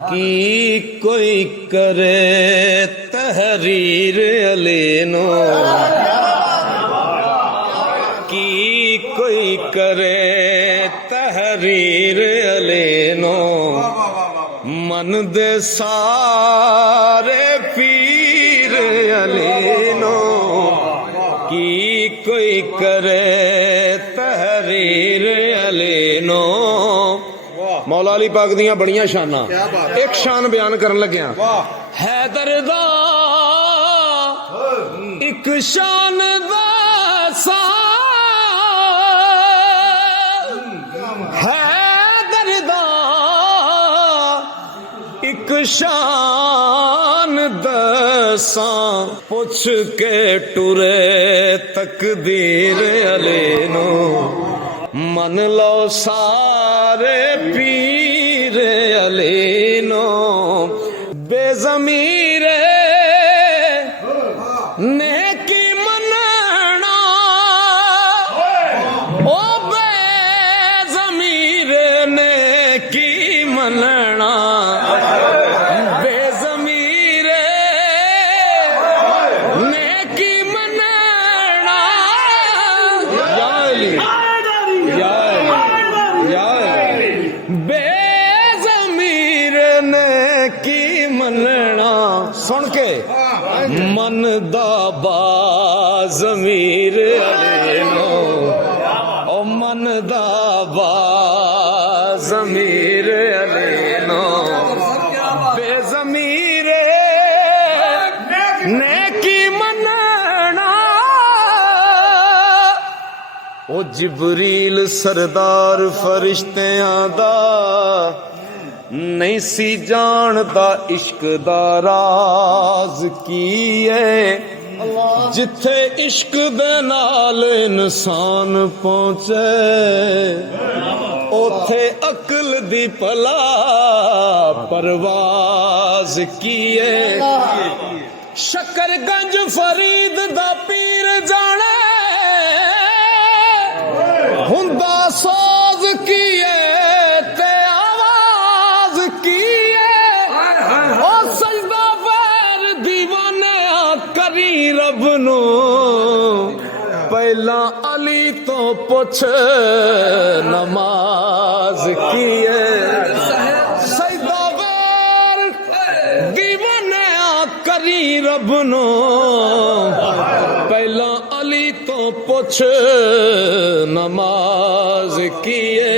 की कोई करे तहरीर अलीनो, की कोई करे तहरीर अलीनो, मन दे सारे पीर अलीनो, की कोई करे तहरीर अलीनो। मौला अली पाक दियां बड़ियां शाना, एक शान बयान करन लग्या। हैदर दा एक शान दा हैदर दा एक शान दसा, पुछ के टुरे तकदीर अलीनो, मन लो सारे पीर अलीनो। बेज़मीरे नेकी मनना, ओ बेज़मीरे नेकी मनना, बेज़मीरे नेकी मनना। या अली, बेज़मीर ने की मनना, सुन के मन दा बाज़मीर अलीनो, ओ मन दा बाज़मीर अलीनो। बेज़मीर ने की मनना, ओ जिबरील सरदार फरिश्तियां दा नहीं सी जानदा इश्क दा राज की है। जिथे इश्क दे नाल इंसान पहुंचे, ओथे अकल दी भला परवाज की है। शकरगंज फरीद दा पीर जाने, हुंदा साज की है ते आवाज की है। ओ सजदा पैर दीवाने करी रब नो, पहला अली तो पुछ नमाज की है। सजदा पैर दीवाने करी रब नो, पहला अली तो पुछ नमाज किए।